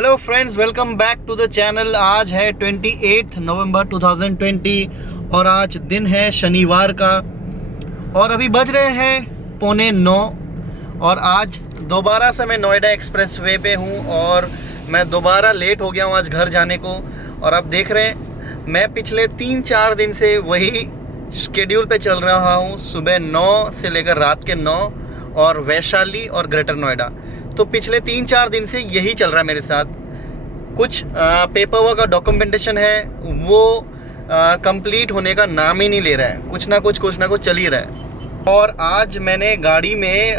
Hello friends, welcome back to the channel. आज है 28 नवंबर 2020 और आज दिन है शनिवार का और अभी बज रहे हैं 8:45 और आज दोबारा से मैं नोएडा एक्सप्रेसवे पे हूँ और मैं दोबारा लेट हो गया हूँ आज घर जाने को। और आप देख रहे हैं मैं पिछले 3-4 दिन से वही शेड्यूल पे चल रहा हूँ, सुबह 9 से लेकर रात के 9 और वैशाली और ग्रेटर नोएडा। तो पिछले 3-4 दिन से यही चल रहा है मेरे साथ। कुछ पेपर वर्क का डॉक्यूमेंटेशन है वो कंप्लीट होने का नाम ही नहीं ले रहा है, कुछ ना कुछ चल ही रहा है। और आज मैंने गाड़ी में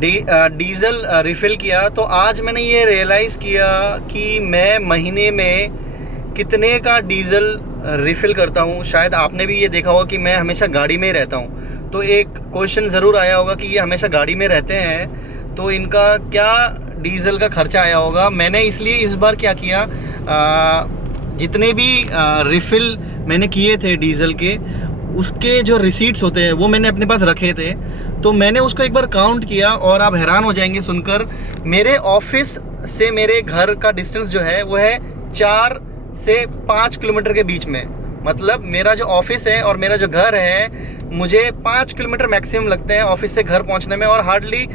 डीज़ल रिफ़िल किया तो आज मैंने ये रियलाइज़ किया कि मैं महीने में कितने का डीज़ल रिफ़िल करता हूँ। शायद आपने भी ये देखा होगा कि मैं हमेशा गाड़ी में ही रहता हूँ, तो एक क्वेश्चन ज़रूर आया होगा कि ये हमेशा गाड़ी में रहते हैं तो इनका क्या डीज़ल का खर्चा आया होगा। मैंने इसलिए इस बार क्या किया, जितने भी रिफ़िल मैंने किए थे डीज़ल के, उसके जो रिसीट्स होते हैं वो मैंने अपने पास रखे थे। तो मैंने उसको एक बार काउंट किया और आप हैरान हो जाएंगे सुनकर। मेरे ऑफिस से मेरे घर का डिस्टेंस जो है वो है 4 से 5 किलोमीटर के बीच में। मतलब मेरा जो ऑफिस है और मेरा जो घर है, मुझे 5 किलोमीटर मैक्सिमम लगते हैं ऑफिस से घर पहुंचने में और हार्डली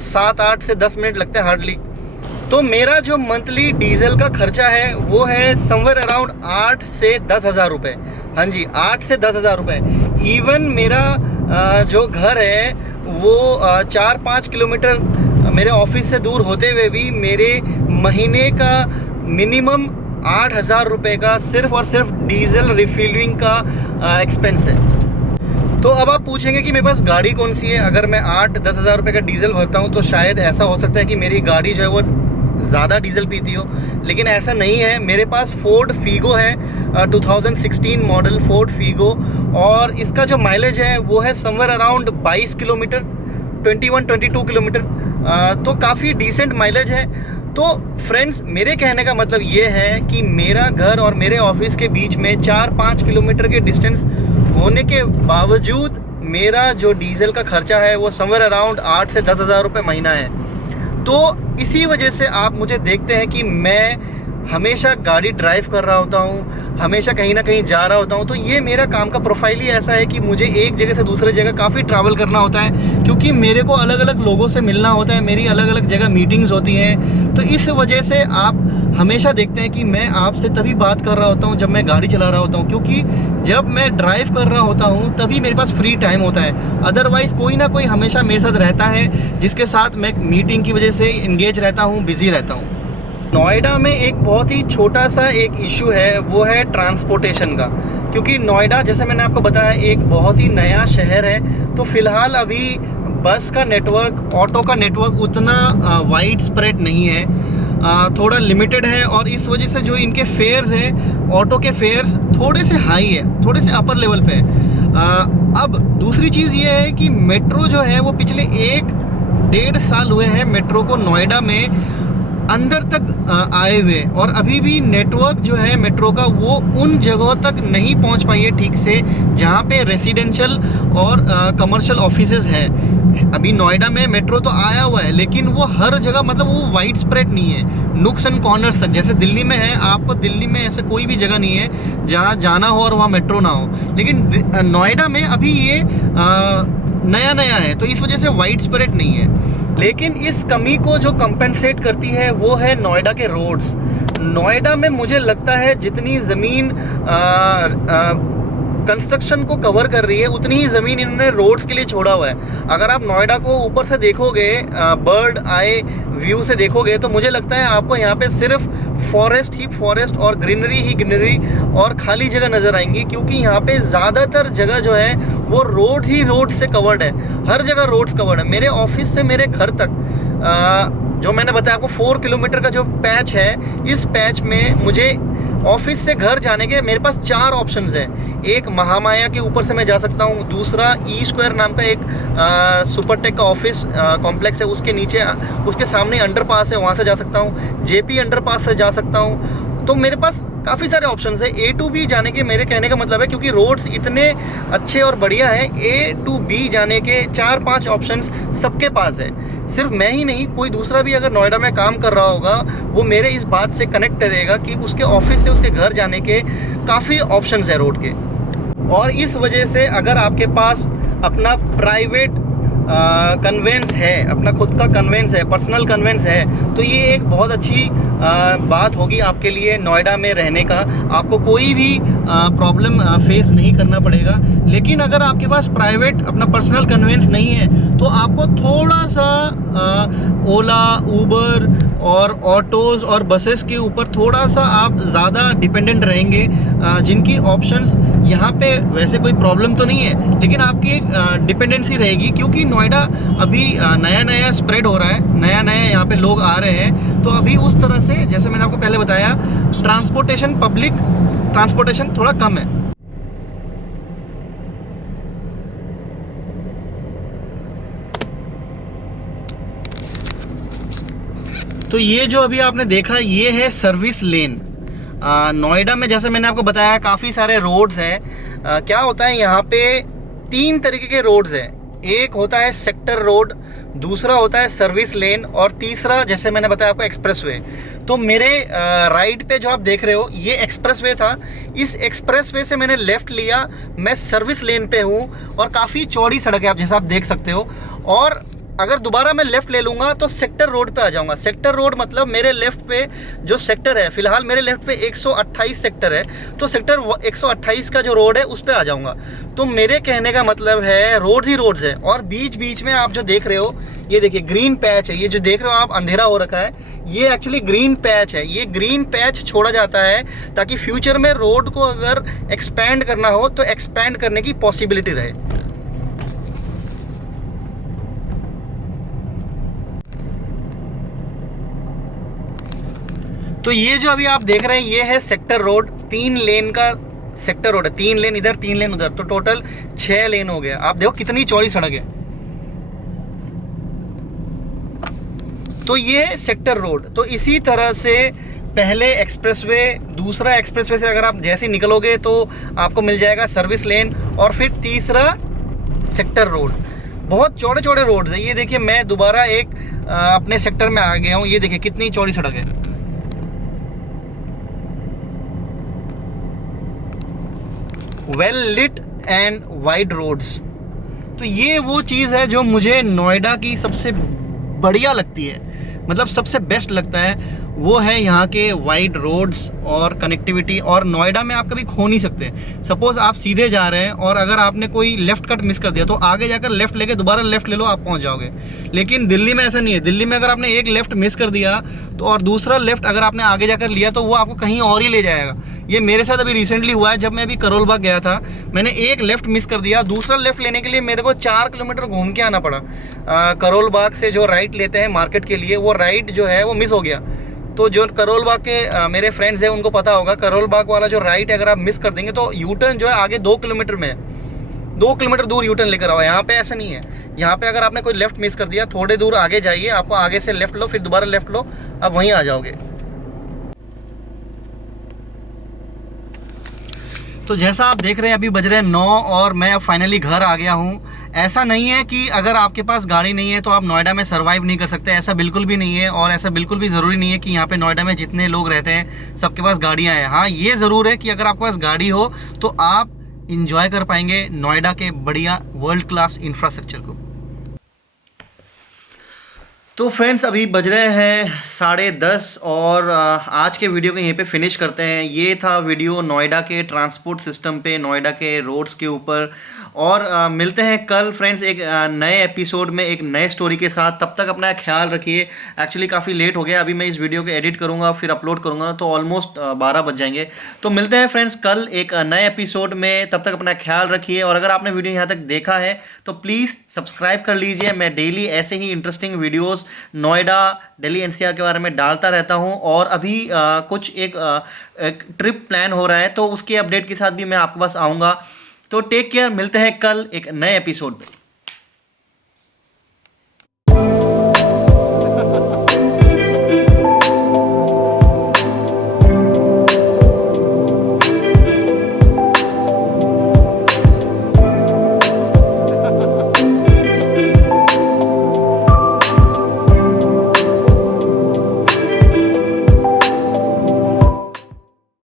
7-8 से 10 मिनट लगते हैं हार्डली। तो मेरा जो मंथली डीजल का खर्चा है वो है समवेयर अराउंड 8 से 10 हज़ार रुपये। हाँ जी, 8 से 10 हज़ार रुपये। इवन मेरा जो घर है वो 4-5 किलोमीटर मेरे ऑफिस से दूर होते हुए भी मेरे महीने का मिनिमम 8,000 रुपये का सिर्फ और सिर्फ डीजल रिफिलिंग का एक्सपेंस है। तो अब आप पूछेंगे कि मेरे पास गाड़ी कौन सी है। अगर मैं 8-10 हज़ार रुपये का डीजल भरता हूँ तो शायद ऐसा हो सकता है कि मेरी गाड़ी जो है वो ज़्यादा डीजल पीती हो, लेकिन ऐसा नहीं है। मेरे पास फोर्ड फीगो है, 2016 मॉडल फोर्ड फीगो, और इसका जो माइलेज है वो है समवेयर अराउंड 22 किलोमीटर, 21-22 किलोमीटर। तो काफ़ी डिसेंट माइलेज है। तो फ्रेंड्स, मेरे कहने का मतलब ये है कि मेरा घर और मेरे ऑफिस के बीच में 4-5 किलोमीटर के डिस्टेंस होने के बावजूद मेरा जो डीजल का खर्चा है वो समवेयर अराउंड 8 से 10 हज़ार रुपये महीना है। तो इसी वजह से आप मुझे देखते हैं कि मैं हमेशा गाड़ी ड्राइव कर रहा होता हूँ, हमेशा कहीं ना कहीं जा रहा होता हूँ। तो ये मेरा काम का प्रोफाइल ही ऐसा है कि मुझे एक जगह से दूसरे जगह काफ़ी ट्रैवल करना होता है, क्योंकि मेरे को अलग अलग लोगों से मिलना होता है, मेरी अलग अलग जगह मीटिंग्स होती हैं। तो इस वजह से आप हमेशा देखते हैं कि मैं आपसे तभी बात कर रहा होता हूँ जब मैं गाड़ी चला रहा होता हूँ, क्योंकि जब मैं ड्राइव कर रहा होता हूँ तभी मेरे पास फ्री टाइम होता है। अदरवाइज़ कोई ना कोई हमेशा मेरे साथ रहता है जिसके साथ मैं मीटिंग की वजह से इंगेज रहता हूँ, बिज़ी रहता हूँ। नोएडा में एक बहुत ही छोटा सा एक इशू है, वो है ट्रांसपोर्टेशन का। क्योंकि नोएडा, जैसे मैंने आपको बताया, एक बहुत ही नया शहर है। तो फ़िलहाल अभी बस का नेटवर्क, ऑटो का नेटवर्क उतना वाइड स्प्रेड नहीं है, थोड़ा लिमिटेड है। और इस वजह से जो इनके फेयर्स हैं, ऑटो के फेयर्स थोड़े से हाई है, थोड़े से अपर लेवल पे है। अब दूसरी चीज़ ये है कि मेट्रो जो है वो पिछले 1-1.5 साल हुए हैं मेट्रो को नोएडा में अंदर तक आए हुए, और अभी भी नेटवर्क जो है मेट्रो का वो उन जगहों तक नहीं पहुंच पाई है ठीक से जहां पे रेसिडेंशियल और कमर्शियल ऑफिसेज हैं। अभी नोएडा में मेट्रो तो आया हुआ है, लेकिन वो हर जगह, मतलब वो वाइड स्प्रेड नहीं है, नुक्स एंड कॉर्नर्स तक। जैसे दिल्ली में है, आपको दिल्ली में ऐसे कोई भी जगह नहीं है जहाँ जाना हो और वहाँ मेट्रो ना हो, लेकिन नोएडा में अभी ये नया नया है, तो इस वजह से वाइड स्प्रेड नहीं है। लेकिन इस कमी को जो कंपेंसेट करती है वो है नोएडा के रोड्स। नोएडा में मुझे लगता है जितनी ज़मीन कंस्ट्रक्शन को कवर कर रही है उतनी ही ज़मीन इन्होंने रोड्स के लिए छोड़ा हुआ है। अगर आप नोएडा को ऊपर से देखोगे, बर्ड आई व्यू से देखोगे, तो मुझे लगता है आपको यहाँ पे सिर्फ फॉरेस्ट ही फॉरेस्ट और ग्रीनरी ही ग्रीनरी और खाली जगह नज़र आएंगी, क्योंकि यहाँ पे ज़्यादातर जगह जो है वो रोड ही रोड से कवर्ड है। हर जगह रोड्स कवर्ड है। मेरे ऑफिस से मेरे घर तक जो मैंने बताया आपको 4 किलोमीटर का जो पैच है, इस पैच में मुझे ऑफिस से घर जाने के मेरे पास 4 ऑप्शंस हैं। एक महामाया के ऊपर से मैं जा सकता हूँ, दूसरा ई स्क्वायर नाम का एक सुपरटेक का ऑफिस कॉम्प्लेक्स है, उसके नीचे उसके सामने अंडरपास है, वहाँ से जा सकता हूँ। जेपी अंडरपास से जा सकता हूँ। तो मेरे पास काफ़ी सारे ऑप्शन है। A to B जाने के मेरे कहने का मतलब है क्योंकि रोड्स इतने अच्छे और बढ़िया हैं, A to B जाने के 4-5 ऑप्शन सबके पास है। सिर्फ मैं ही नहीं, कोई दूसरा भी अगर नोएडा में काम कर रहा होगा वो मेरे इस बात से कनेक्ट करेगा कि उसके ऑफिस से उसके घर जाने के काफ़ी ऑप्शन है रोड के। और इस वजह से अगर आपके पास अपना प्राइवेट कन्वेंस है, अपना खुद का कन्वेंस है, पर्सनल कन्वेंस है, तो ये एक बहुत अच्छी बात होगी आपके लिए नोएडा में रहने का। आपको कोई भी प्रॉब्लम फेस नहीं करना पड़ेगा। लेकिन अगर आपके पास प्राइवेट अपना पर्सनल कन्वेंस नहीं है तो आपको थोड़ा सा ओला, उबर और ऑटोज़ और बसेस के ऊपर थोड़ा सा आप ज़्यादा डिपेंडेंट रहेंगे, जिनकी ऑप्शंस यहाँ पे वैसे कोई प्रॉब्लम तो नहीं है, लेकिन आपकी एक डिपेंडेंसी रहेगी क्योंकि नोएडा अभी नया नया स्प्रेड हो रहा है, नया नया यहाँ पे लोग आ रहे हैं। तो अभी उस तरह से, जैसे मैंने आपको पहले बताया, ट्रांसपोर्टेशन, पब्लिक ट्रांसपोर्टेशन थोड़ा कम है। तो ये जो अभी आपने देखा ये है सर्विस लेन। नोएडा में जैसे मैंने आपको बताया काफ़ी सारे रोड्स हैं। क्या होता है यहाँ पे 3 तरीके के रोड्स हैं। एक होता है सेक्टर रोड, दूसरा होता है सर्विस लेन और तीसरा जैसे मैंने बताया आपको एक्सप्रेसवे। तो मेरे राइट पे जो आप देख रहे हो ये एक्सप्रेसवे था। इस एक्सप्रेसवे से मैंने लेफ़्ट लिया, मैं सर्विस लेन पे हूँ और काफ़ी चौड़ी सड़क है, आप जैसा आप देख सकते हो। और अगर दोबारा मैं लेफ़्ट ले लूँगा तो सेक्टर रोड पे आ जाऊँगा। सेक्टर रोड मतलब मेरे लेफ़्ट पे जो सेक्टर है, फ़िलहाल मेरे लेफ़्ट पे 128 सेक्टर है, तो सेक्टर 128 का जो रोड है उस पे आ जाऊँगा। तो मेरे कहने का मतलब है रोड्स ही रोड्स है। और बीच बीच में आप जो देख रहे हो, ये देखिए ग्रीन पैच है, ये जो देख रहे हो आप अंधेरा हो रखा है, ये एक्चुअली ग्रीन पैच है। ये ग्रीन पैच छोड़ा जाता है ताकि फ्यूचर में रोड को अगर एक्सपैंड करना हो तो एक्सपैंड करने की पॉसिबिलिटी रहे। तो ये जो अभी आप देख रहे हैं ये है सेक्टर रोड, 3 लेन का सेक्टर रोड है, 3 लेन इधर 3 लेन उधर, तो टोटल 6 लेन हो गया। आप देखो कितनी चौड़ी सड़क है। तो ये सेक्टर रोड। तो इसी तरह से पहले एक्सप्रेसवे, दूसरा एक्सप्रेसवे से अगर आप जैसे निकलोगे तो आपको मिल जाएगा सर्विस लेन और फिर तीसरा सेक्टर रोड। बहुत चौड़े चौड़े रोड्स है। ये देखिए मैं दोबारा एक अपने सेक्टर में आ गया हूँ, ये देखिए कितनी चौड़ी सड़क है। Well lit and wide roads. तो ये वो चीज़ है जो मुझे नोएडा की सबसे बढ़िया लगती है, मतलब सबसे बेस्ट लगता है, वो है यहाँ के वाइड रोड्स और कनेक्टिविटी। और नोएडा में आप कभी खो नहीं सकते। सपोज़ आप सीधे जा रहे हैं और अगर आपने कोई लेफ़्ट कट मिस कर दिया तो आगे जाकर लेफ़्ट लेके दोबारा लेफ़्ट ले लो, आप पहुँच जाओगे। लेकिन दिल्ली में ऐसा नहीं है। दिल्ली में अगर आपने एक लेफ़्ट मिस कर दिया तो और दूसरा लेफ़्ट अगर आपने आगे जाकर लिया तो वो आपको कहीं और ही ले जाएगा। ये मेरे साथ अभी रिसेंटली हुआ है। जब मैं अभी करोल बाग गया था, मैंने एक लेफ़्ट मिस कर दिया, दूसरा लेफ़्ट लेने के लिए मेरे को 4 किलोमीटर घूम के आना पड़ा। करोल बाग से जो राइट लेते हैं मार्केट के लिए, वो राइट जो है वो मिस हो गया। तो जो करोल बाग के मेरे फ्रेंड्स हैं उनको पता होगा, करोल बाग वाला जो राइट है अगर आप मिस कर देंगे तो यू टर्न जो है आगे 2 किलोमीटर में है, 2 किलोमीटर दूर यू टर्न लेकर आओ। यहाँ पे ऐसा नहीं है। यहाँ पे अगर आपने कोई लेफ़्ट मिस कर दिया, थोड़े दूर आगे जाइए, आपको आगे से लेफ़्ट लो, फिर दोबारा लेफ़्ट लो, आप वहीं आ जाओगे। तो जैसा आप देख रहे हैं अभी बज रहे हैं 9 और मैं अब फाइनली घर आ गया हूँ। ऐसा नहीं है कि अगर आपके पास गाड़ी नहीं है तो आप नोएडा में सर्वाइव नहीं कर सकते, ऐसा बिल्कुल भी नहीं है। और ऐसा बिल्कुल भी ज़रूरी नहीं है कि यहाँ पे नोएडा में जितने लोग रहते हैं सबके पास गाड़ियाँ हैं। हाँ, ये ज़रूर है कि अगर आपके पास गाड़ी हो तो आप इंजॉय कर पाएंगे नोएडा के बढ़िया वर्ल्ड क्लास इंफ्रास्ट्रक्चर को। तो फ्रेंड्स अभी बज रहे हैं 10:30 और आज के वीडियो को यहीं पे फिनिश करते हैं। ये था वीडियो नोएडा के ट्रांसपोर्ट सिस्टम पे, नोएडा के रोड्स के ऊपर। और मिलते हैं कल फ्रेंड्स एक नए एपिसोड में एक नए स्टोरी के साथ। तब तक अपना ख्याल रखिए। एक्चुअली काफ़ी लेट हो गया, अभी मैं इस वीडियो को एडिट करूँगा फिर अपलोड करूँगा तो ऑलमोस्ट 12 बज जाएंगे। तो मिलते हैं फ्रेंड्स कल एक नए एपिसोड में। तब तक अपना ख्याल रखिए। और अगर आपने वीडियो यहाँ तक देखा है तो प्लीज़ सब्सक्राइब कर लीजिए। मैं डेली ऐसे ही interesting videos Noida, Delhi NCR के बारे में डालता रहता हूं। और अभी कुछ एक ट्रिप प्लान हो रहा है तो उसके अपडेट के साथ भी मैं आपके पास आऊँगा। तो टेक केयर, मिलते हैं कल एक नए एपिसोड में।